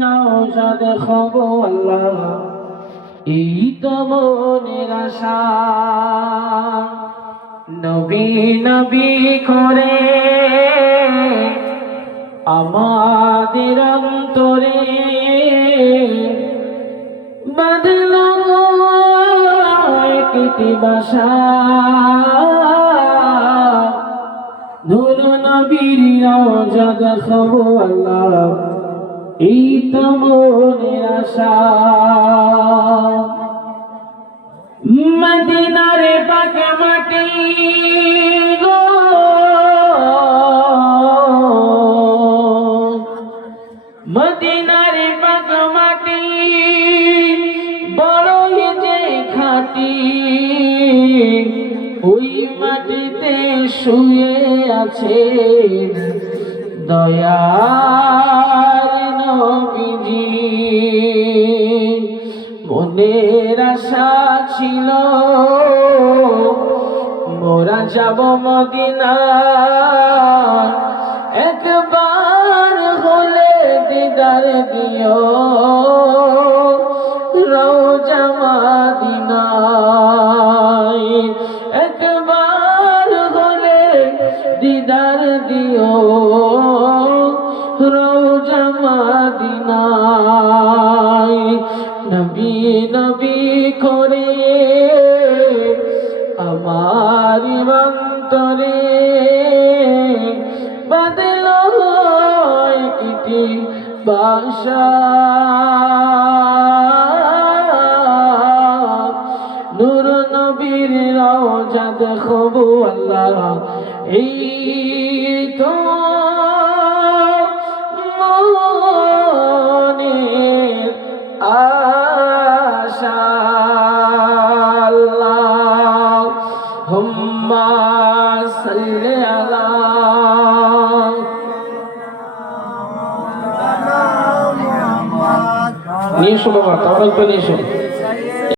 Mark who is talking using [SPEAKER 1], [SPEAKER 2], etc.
[SPEAKER 1] নৌসাদ খব আল্লাহ। এই তো মনের আশা। নবী নবী করে আমাদের অন্তরে বাদল একটি বাসা। নূর নবীর রওজা দেখাবো আল্লাহ। এই তো মনের আশা। মদিনার পাকে মাটি গো। মদিনার পাক মাটি বড়ই যে খাটি। ওই মাটিতে শুয়ে আছে দয়ার ছিল মোরা যাব মদিনা একবার হলে দিদার দিও। রোজা মাদিনায়। একবার হলে দিদার দিও। রোজা মাদিনায়। নবী নবী আমার অন্তরে বাদল একটি বাসা। নূর নবীর রওজা দেখব আল্লাহ এই তো মনের আশা হুম্মা সাল্লি আলা নিয়ে শোনো বাবা তাওরাল নিয়ে এসো।